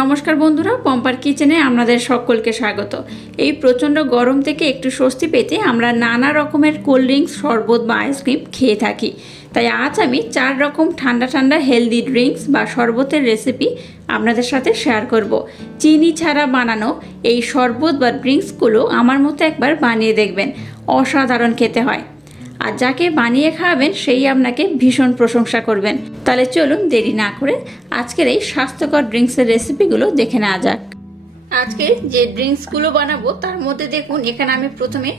নমস্কার বন্ধুরা, পম্পার কিচেনে আপনাদের সকলকে স্বাগত। এই প্রচণ্ড গরম থেকে একটু স্বস্তি পেতে আমরা নানা রকমের কোল্ড ড্রিঙ্কস, শরবত বা আইসক্রিম খেয়ে থাকি। তাই আজ আমি 4 রকম ঠান্ডা ঠান্ডা হেলদি ড্রিঙ্কস বা শরবতের রেসিপি আপনাদের সাথে শেয়ার করব। চিনি ছাড়া বানানো এই শরবত বা ড্রিঙ্কসগুলো আমার মতো একবার বানিয়ে দেখবেন, অসাধারণ খেতে হয়। আর যাকে বানিয়ে খাওয়াবেন সেই আপনাকে ভীষণ প্রশংসা করবেন। তাহলে চলুন দেরি না করে আজকের এই স্বাস্থ্যকর ড্রিঙ্কসের রেসিপিগুলো দেখে নেওয়া যাক। আজকে যে ড্রিঙ্কসগুলো বানাবো তার মধ্যে দেখুন, এখানে আমি প্রথমে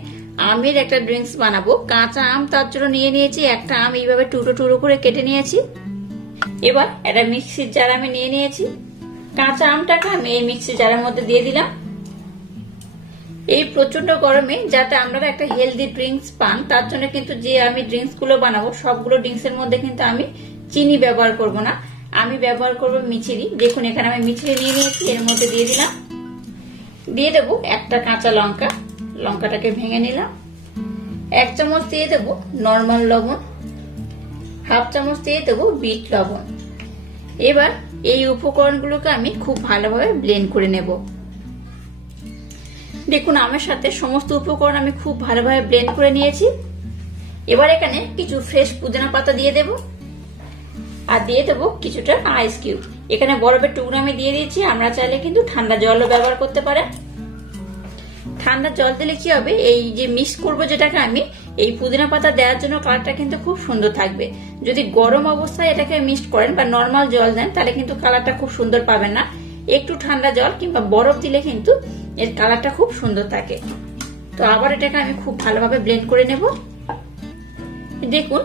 আমের একটা ড্রিঙ্কস বানাবো। কাঁচা আম তার জন্য নিয়ে নিয়েছি, একটা আম এইভাবে টুকরো টুকরো করে কেটে নিয়েছি। এবার একটা মিক্সির জার আমি নিয়ে নিয়েছি। কাঁচা আমটাকে আমি এই মিক্সির জারের মধ্যে দিয়ে দিলাম। এই প্রচন্ড গরমে যাতে আপনারা একটা হেলদি ড্রিঙ্কস পান, তার জন্য কিন্তু যে আমি ড্রিঙ্কস গুলো বানাবো সবগুলো ড্রিঙ্কস এর মধ্যে কিন্তু আমি চিনি ব্যবহার করব না, আমি ব্যবহার করব মিছরি। দেখুন এখানে আমি মিছরি নিয়ে নিয়েছি, এর মধ্যে দিয়ে দিলাম। দিয়ে দেবো একটা কাঁচা লঙ্কা, লঙ্কাটাকে ভেঙে নিলাম। 1 চামচ দিয়ে দেবো নর্মাল লবণ, 1/2 চামচ দিয়ে দেবো বিট লবণ। এবার এই উপকরণগুলোকে আমি খুব ভালোভাবে ব্লেন্ড করে নেব। দেখুন আমার সাথে সমস্ত উপকরণ আমি খুব ভালোভাবে ব্লেন্ড করে নিয়েছি। এবার এখানে কিছু ফ্রেশ পুদিনা পাতা দিয়ে দেব, আর দিয়ে দেবো কিছুটা আইস কিউব। এখানে বরফের টুকরো আমি দিয়ে দিয়েছি, আমরা চাইলে কিন্তু ঠান্ডা জলও ব্যবহার করতে পারেন। ঠান্ডা জল দিলে কি হবে, এই যে মিক্স করবো যেটাকে আমি, এই পুদিনা পাতা দেওয়ার জন্য কালারটা কিন্তু খুব সুন্দর থাকবে। যদি গরম অবস্থায় এটাকে মিক্স করেন বা নর্মাল জল দেন তাহলে কিন্তু কালারটা খুব সুন্দর পাবেন না। একটু ঠান্ডা জল কিংবা বরফ দিলে কিন্তু এর কালারটা খুব সুন্দর থাকে। তো আবার এটাকে আমি খুব ভালোভাবে ব্লেন্ড করে নেব। দেখুন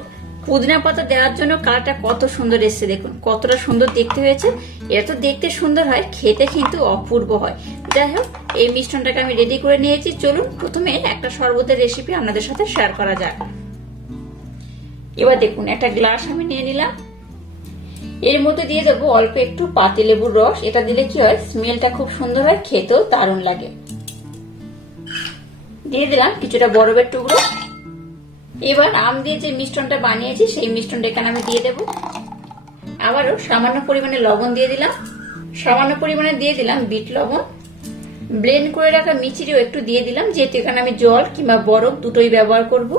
পুদিনা পাতা দেওয়ার জন্য কালারটা কত সুন্দর এসেছে, দেখুন কতটা সুন্দর দেখতে হয়েছে। এটা তো দেখতে সুন্দর হয়, খেতে কিন্তু অপূর্ব হয়। যাই হোক, এই মিশ্রণটাকে আমি রেডি করে নিয়েছি। চলুন প্রথমে একটা শরবতের রেসিপি আপনাদের সাথে শেয়ার করা যাক। এবার দেখুন একটা গ্লাস আমি নিয়ে নিলাম, এর মধ্যে দিয়ে দেবো অল্প একটু পাতিলেবুর রস। এটা দিলে কি হয়, স্মেলটা খুব সুন্দর হয়, খেতেও দারুণ লাগে। দিয়ে দিলাম কিছুটা বরফের টুকরো। এবার আম দিয়ে যে মিশ্রণটা বানিয়েছি সেই মিশ্রণটা এখানে আমি দিয়ে দেবো। আবারও সামান্য পরিমাণে লবণ দিয়ে দিলাম, সামান্য পরিমাণে দিয়ে দিলাম বিট লবণ। ব্লেন্ড করে রাখা মিছরিও একটু দিয়ে দিলাম, যেহেতু এখানে আমি জল কিংবা বরফ দুটোই ব্যবহার করব।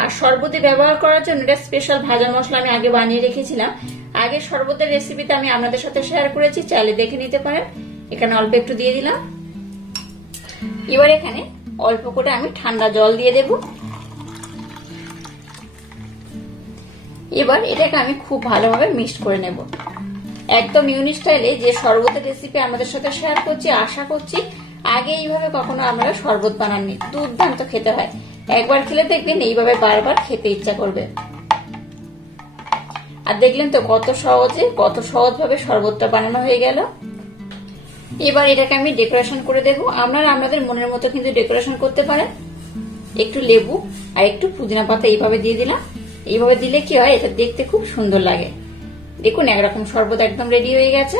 আর শরবতে ব্যবহার করার জন্য এটা স্পেশাল ভাজা মশলা আমি আগে বানিয়ে রেখেছিলাম। আগে শরবতের রেসিপিতে আমি আপনাদের সাথে শেয়ার করেছি, চাইলে দেখে নিতে পারেন। এখানে অল্প একটু দিয়ে দিলাম। এবার এখানে অল্প করে আমি ঠান্ডা জল দিয়ে দেব। এবার এটাকে আমি খুব ভালোভাবে মিক্স করে নেব। একদম ইউনিক স্টাইলে যে শরবতের রেসিপি আমাদের সাথে শেয়ার করছি, আশা করছি আগে এইভাবে কখনো আপনারা শরবত বানাননি। দুর্দান্ত খেতে হয়, একবার খেলে দেখবেন এইভাবে বারবার খেতে ইচ্ছা করবে। আর দেখলেন তো কত সহজভাবে শরবতটা বানানো হয়ে গেল। এবার এটাকে আমি ডেকোরেশন করে দেবো। আপনারা আপনাদের মনের মতো কিন্তু ডেকোরেশন করতে পারেন। একটু লেবু আর একটু পুদিনা পাতা এইভাবে দিয়ে দিলাম। এইভাবে দিলে কি হয়, এটা দেখতে খুব সুন্দর লাগে। দেখুন একরকম শরবত একদম রেডি হয়ে গেছে।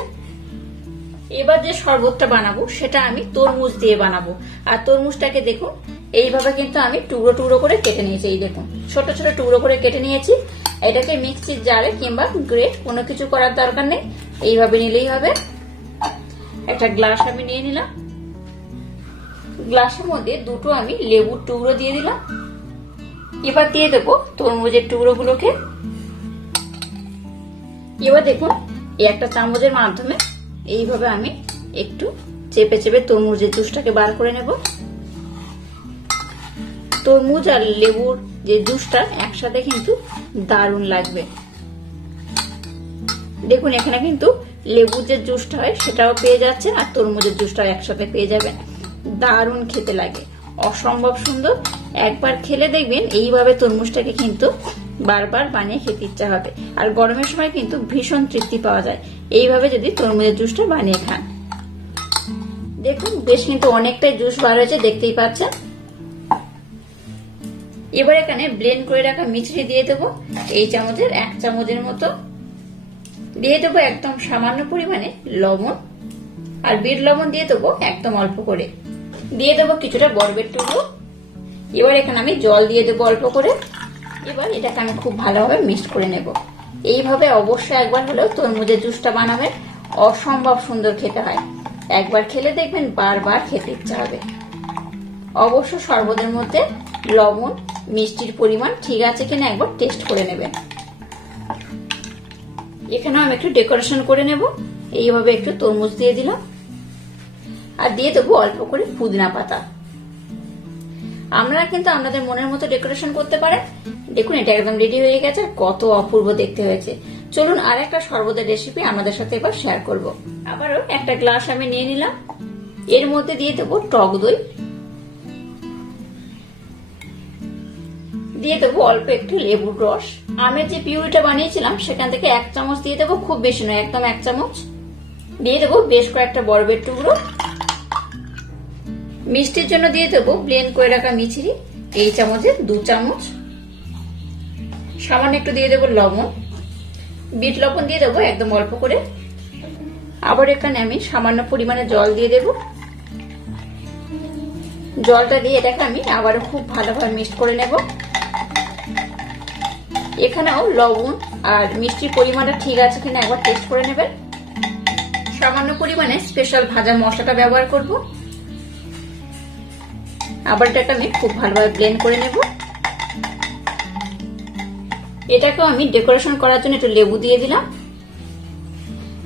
এবার যে শরবতটা বানাবো সেটা আমি তরমুজ দিয়ে বানাবো। আর তরমুজটাকে দেখুন এইভাবে কিন্তু আমি টুকরো টুকরো করে কেটে নিয়েছি। এই দেখুন ছোট ছোট টুকরো করে কেটে নিয়েছি। এটাকে মিক্সির জারে কিংবা গ্রেট কোনো কিছু করার দরকার নেই, এইভাবে নিলেই হবে। একটা গ্লাস আমি নিয়ে নিলাম, গ্লাসের মধ্যে দুটো আমি লেবুর টুকরো দিয়ে দিলাম। এবার দিয়ে দেবো তরমুজের টুকরো গুলোকে। এবার দেখুন এই একটা চামচের মাধ্যমে এইভাবে আমি একটু চেপে চেপে তরমুজের জুসটাকে বার করে নেব। তরমুজ আর লেবুর যে জুসটা একসাথে কিন্তু দারুণ লাগবে। দেখুন এখানে কিন্তু লেবুর যে জুসটা হয় সেটাও পেয়ে যাচ্ছেন, আর তরমুজের জুসটাও একসাথে পেয়ে যাবেন। দারুণ খেতে লাগে, অসম্ভব সুন্দর। একবার খেলে দেখবেন এইভাবে তরমুজটাকে কিন্তু বারবার বানিয়ে খেতে ইচ্ছা হবে। আর গরমের সময় কিন্তু ভীষণ তৃপ্তি পাওয়া যায় এইভাবে যদি তরমুজের জুসটা বানিয়ে খান। দেখুন বেশ কিন্তু অনেকটাই জুস বার হয়েছে, দেখতেই পাচ্ছেন। এবার এখানে ব্লেন্ড করে রাখা মিছরি দিয়ে দেবো, এই চামচের 1 চামচের মতো দিয়ে দেবো। একদম সামান্য পরিমাণে লবণ, আর বিট লবণ দিয়ে দেবো একদম অল্প করে। দিয়ে দেবো কিছুটা বরফের টুকরো। এবার এখানে আমি জল দিয়ে দেবো অল্প করে। এবার এটাকে আমি খুব ভালোভাবে মিক্স করে নেব। এইভাবে অবশ্যই একবার হলেও তরমুজের জুসটা বানাবেন, অসম্ভব সুন্দর খেতে হয়। একবার খেলে দেখবেন বারবার খেতে ইচ্ছা হবে। অবশ্য শরবতের মধ্যে লবণ মিষ্টির পরিমাণ ঠিক আছে কিনা একবার টেস্ট করে নেবেন। এখানে আমি একটু ডেকোরেশন করে নেব। এইভাবে একটু তরমুজ দিয়ে দিলাম আর দিয়ে দেবো অল্প করে পুদিনা পাতা। আপনারা কিন্তু আপনাদের মনের মতো ডেকোরেশন করতে পারেন। দেখুন এটা একদম রেডি হয়ে গেছে, কত অপূর্ব দেখতে হয়েছে। চলুন আর একটা শরবতের রেসিপি আমাদের সাথে এবার শেয়ার করব। আবারও একটা গ্লাস আমি নিয়ে নিলাম, এর মধ্যে দিয়ে দেবো টক দই, দিয়ে দেবো অল্প একটু লেবুর রস। আমের যে পিউরিটা বানিয়েছিলাম সেখান থেকে 1 চামচ দিয়ে দেবো, খুব বেশি নয়, একদম 1 চামচ। দিয়ে দেবো বেশ কয়েকটা বরফের টুকরো। মিষ্টির জন্য দিয়ে দেবো ব্লেন্ড করে রাখা মিছরি, এই চামচের 2 চামচ। সামান্য একটু দিয়ে দেবো লবণ, বিট লবণ দিয়ে দেবো একদম অল্প করে। আবার এখানে আমি সামান্য পরিমাণে জল দিয়ে দেব। জলটা দিয়ে এটাকে আমি আবার খুব ভালোভাবে মিক্স করে নেব। এখানেও লবণ আর মিষ্টির পরিমাণটা ঠিক আছে কিনা একবার টেস্ট করে নেবেন। সামান্য পরিমাণে স্পেশাল ভাজা মশলাটা ব্যবহার করব। আবার এটাকে আমি খুব ভালোভাবে ব্লেন্ড করে নেব। এটাকেও আমি ডেকোরেশন করার জন্য একটু লেবু দিয়ে দিলাম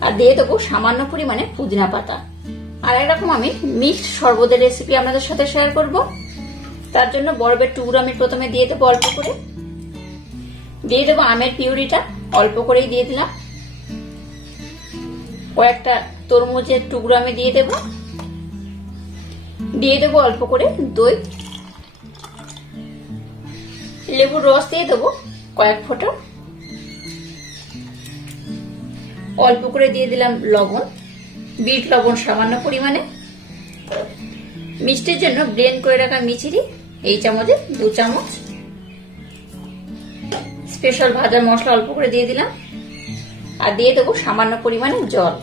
আর দিয়ে দেবো সামান্য পরিমাণে পুদিনা পাতা। আর এরকম আমি মিক্সড শরবতের রেসিপি আপনাদের সাথে শেয়ার করব। তার জন্য বরফের টুকরো আমি প্রথমে দিয়ে দেবো অল্প করে, দিয়ে দেবো আমের পিউরিটা অল্প করেই দিয়ে দিলাম। কয়েকটা তরমুজের টুকরো আমি দিয়ে দেব, দিয়ে দেবো অল্প করে দই, লেবুর রস দিয়ে দেবো কয়েক ফোঁটা, অল্প করে দিয়ে দিলাম লবণ, বিট লবণ সামান্য পরিমাণে। মিষ্টির জন্য ব্লেন্ড করে রাখা মিছরি, এই চামচে 2 চামচ। স্পেশাল ভাজা মশলা অল্প করে দিয়ে দিলাম আর দিয়ে দেবো সামান্য পরিমাণে জল।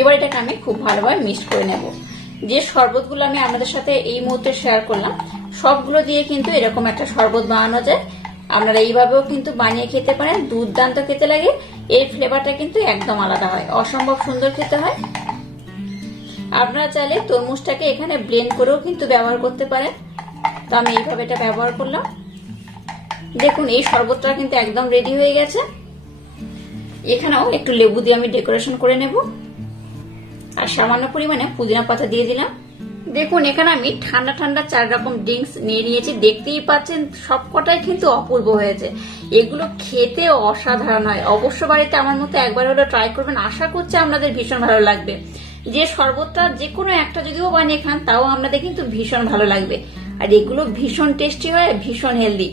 এবার এটাকে আমি খুব ভালোভাবে মিক্স করে নেব। যে শরবতগুলো আমি আপনাদের সাথে এই মুহূর্তে শেয়ার করলাম সবগুলো দিয়ে কিন্তু এরকম একটা শরবত বানানো যায়। আপনারা এইভাবেও কিন্তু বানিয়ে খেতে পারেন, দুর্দান্ত খেতে লাগে। এর ফ্লেভারটা কিন্তু একদম আলাদা হয়, অসম্ভব সুন্দর খেতে হয়। আপনারা চাইলে তরমুজটাকে এখানে ব্লেন্ড করেও কিন্তু ব্যবহার করতে পারেন, তো আমি এইভাবে এটা ব্যবহার করলাম। দেখুন এই শরবতটা কিন্তু একদম রেডি হয়ে গেছে। এখানেও একটু লেবু দিয়ে আমি ডেকোরেশন করে নেব আর সামান্য পরিমাণে পুদিনা পাতা দিয়ে দিলাম। দেখুন এখানে আমি ঠান্ডা ঠান্ডা 4 রকম ড্রিঙ্কস নিয়ে নিয়েছি, দেখতেই পাচ্ছেন সবকটাই কিন্তু অপূর্ব হয়েছে। এগুলো খেতে অসাধারণ হয়। অবশ্য বাড়িতে আমার মতো একবার হলো ট্রাই করবেন, আশা করছি আপনাদের ভীষণ ভালো লাগবে। যে শরবতটা যে কোনো একটা যদিও বানিয়ে খান তাও আপনাদের কিন্তু ভীষণ ভালো লাগবে। আর এগুলো ভীষণ টেস্টি হয়, ভীষণ হেলদি।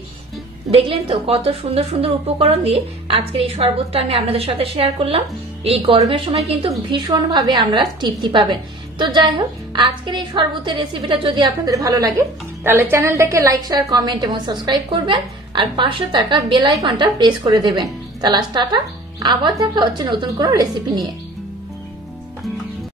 দেখলেন তো কত সুন্দর সুন্দর উপকরণ দিয়ে আজকের এই শরবতটা আমি আপনাদের সাথে শেয়ার করলাম। এই গরমের সময় কিন্তু ভীষণ ভাবে আমরা তৃপ্তি পাবেন। তো যাই হোক, আজকের এই শরবতের রেসিপিটা যদি আপনাদের ভালো লাগে তাহলে চ্যানেলটাকে লাইক, শেয়ার, কমেন্ট এবং সাবস্ক্রাইব করবেন আর পাশে থাকা বেল আইকনটা প্রেস করে দেবেন। তাহলে টাটা, আবার দেখা হচ্ছে নতুন কোনো রেসিপি নিয়ে।